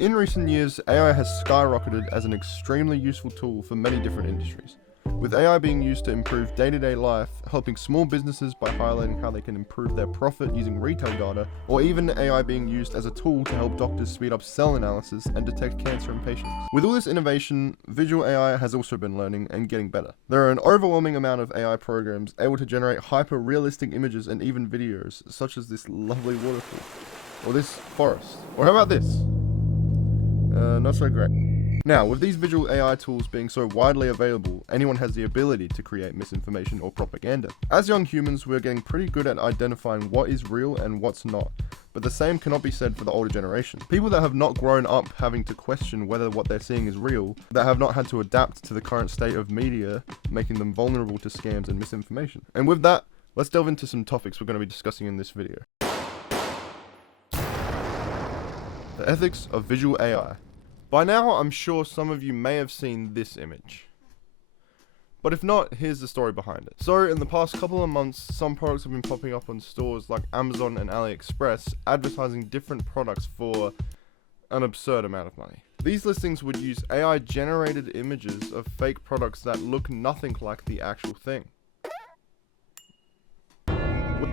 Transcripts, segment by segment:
In recent years, AI has skyrocketed as an extremely useful tool for many different industries, with AI being used to improve day-to-day life, helping small businesses by highlighting how they can improve their profit using retail data, or even AI being used as a tool to help doctors speed up cell analysis and detect cancer in patients. With all this innovation, visual AI has also been learning and getting better. There are an overwhelming amount of AI programs able to generate hyper-realistic images and even videos, such as this lovely waterfall, or this forest, or how about this? Not so great. Now, with these visual AI tools being so widely available, anyone has the ability to create misinformation or propaganda. As young humans, we're getting pretty good at identifying what is real and what's not, but the same cannot be said for the older generation. People that have not grown up having to question whether what they're seeing is real, that have not had to adapt to the current state of media, making them vulnerable to scams and misinformation. And with that, let's delve into some topics we're going to be discussing in this video. The ethics of visual AI. By now, I'm sure some of you may have seen this image. But if not, here's the story behind it. So, in the past couple of months, some products have been popping up on stores like Amazon and AliExpress, advertising different products for an absurd amount of money. These listings would use AI-generated images of fake products that look nothing like the actual thing,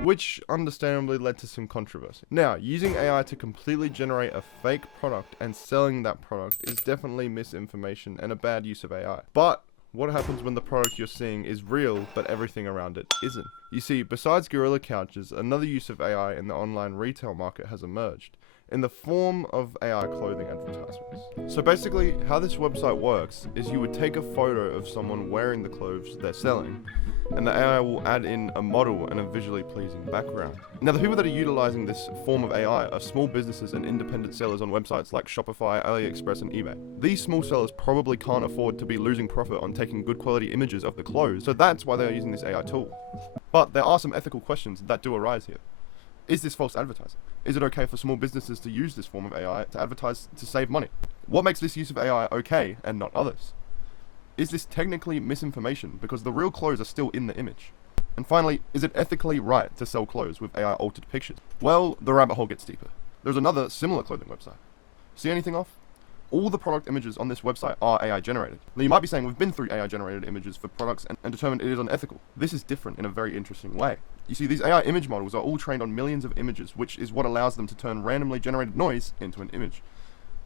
which understandably led to some controversy. Now, using AI to completely generate a fake product and selling that product is definitely misinformation and a bad use of AI. But what happens when the product you're seeing is real, but everything around it isn't? You see, besides gorilla couches, another use of AI in the online retail market has emerged, in the form of AI clothing advertisements. So basically, how this website works is you would take a photo of someone wearing the clothes they're selling, and the AI will add in a model and a visually pleasing background. Now, the people that are utilizing this form of AI are small businesses and independent sellers on websites like Shopify, AliExpress, and eBay. These small sellers probably can't afford to be losing profit on taking good quality images of the clothes, so that's why they're using this AI tool. But there are some ethical questions that do arise here. Is this false advertising? Is it okay for small businesses to use this form of AI to advertise to save money? What makes this use of AI okay and not others? Is this technically misinformation because the real clothes are still in the image? And finally, is it ethically right to sell clothes with AI altered pictures? Well, the rabbit hole gets deeper. There's another similar clothing website. See anything off? All the product images on this website are AI generated. Now you might be saying we've been through AI generated images for products and determined it is unethical. This is different in a very interesting way. You see, these AI image models are all trained on millions of images, which is what allows them to turn randomly generated noise into an image.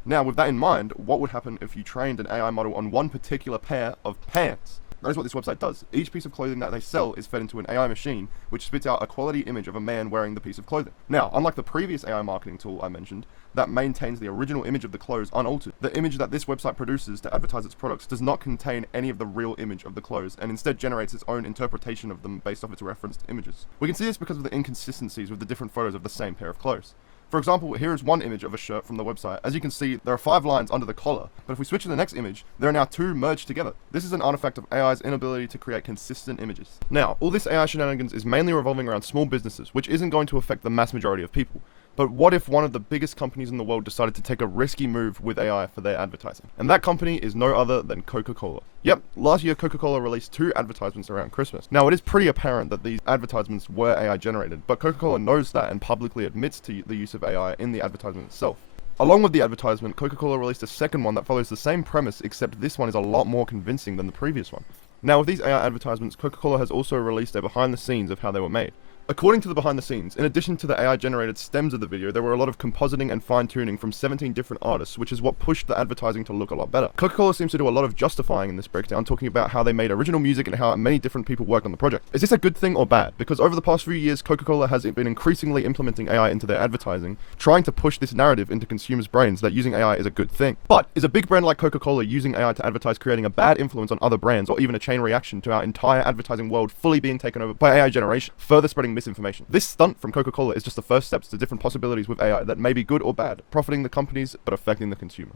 Now, with that in mind, what would happen if you trained an AI model on one particular pair of pants? That is what this website does. Each piece of clothing that they sell is fed into an AI machine, which spits out a quality image of a man wearing the piece of clothing. Now, unlike the previous AI marketing tool I mentioned, that maintains the original image of the clothes unaltered, the image that this website produces to advertise its products does not contain any of the real image of the clothes, and instead generates its own interpretation of them based off its referenced images. We can see this because of the inconsistencies with the different photos of the same pair of clothes. For example, here is one image of a shirt from the website. As you can see, there are 5 lines under the collar, but if we switch to the next image, there are now 2 merged together. This is an artifact of AI's inability to create consistent images. Now, all this AI shenanigans is mainly revolving around small businesses, which isn't going to affect the mass majority of people. But what if one of the biggest companies in the world decided to take a risky move with AI for their advertising? And that company is no other than Coca-Cola. Yep, last year Coca-Cola released 2 advertisements around Christmas. Now, it is pretty apparent that these advertisements were AI generated, but Coca-Cola knows that and publicly admits to the use of AI in the advertisement itself. Along with the advertisement, Coca-Cola released a second one that follows the same premise, except this one is a lot more convincing than the previous one. Now, with these AI advertisements, Coca-Cola has also released a behind the scenes of how they were made. According to the behind the scenes, in addition to the AI generated stems of the video, there were a lot of compositing and fine tuning from 17 different artists, which is what pushed the advertising to look a lot better. Coca-Cola seems to do a lot of justifying in this breakdown, talking about how they made original music and how many different people worked on the project. Is this a good thing or bad? Because over the past few years, Coca-Cola has been increasingly implementing AI into their advertising, trying to push this narrative into consumers' brains that using AI is a good thing. But is a big brand like Coca-Cola using AI to advertise creating a bad influence on other brands, or even a chain reaction to our entire advertising world fully being taken over by AI generation, further spreading misinformation? This stunt from Coca-Cola is just the first steps to different possibilities with AI that may be good or bad, profiting the companies but affecting the consumer.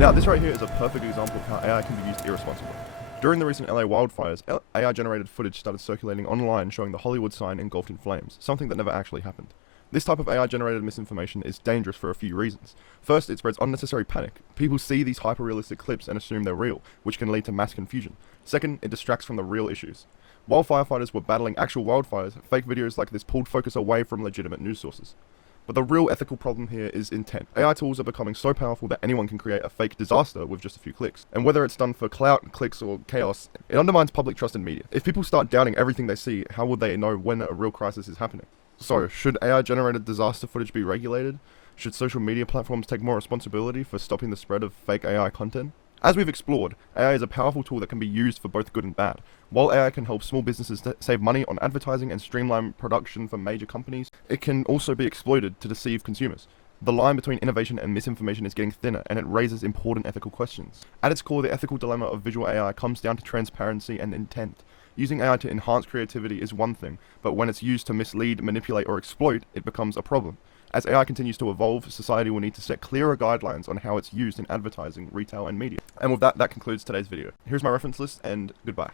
Now, this right here is a perfect example of how AI can be used irresponsibly. During the recent LA wildfires, AI-generated footage started circulating online showing the Hollywood sign engulfed in flames, something that never actually happened. This type of AI-generated misinformation is dangerous for a few reasons. First, it spreads unnecessary panic. People see these hyper-realistic clips and assume they're real, which can lead to mass confusion. Second, it distracts from the real issues. While firefighters were battling actual wildfires, fake videos like this pulled focus away from legitimate news sources. But the real ethical problem here is intent. AI tools are becoming so powerful that anyone can create a fake disaster with just a few clicks. And whether it's done for clout, clicks, or chaos, it undermines public trust in media. If people start doubting everything they see, how will they know when a real crisis is happening? So, should AI-generated disaster footage be regulated? Should social media platforms take more responsibility for stopping the spread of fake AI content? As we've explored, AI is a powerful tool that can be used for both good and bad. While AI can help small businesses save money on advertising and streamline production for major companies, it can also be exploited to deceive consumers. The line between innovation and misinformation is getting thinner, and it raises important ethical questions. At its core, the ethical dilemma of visual AI comes down to transparency and intent. Using AI to enhance creativity is one thing, but when it's used to mislead, manipulate, or exploit, it becomes a problem. As AI continues to evolve, society will need to set clearer guidelines on how it's used in advertising, retail, and media. And with that, that concludes today's video. Here's my reference list, and goodbye.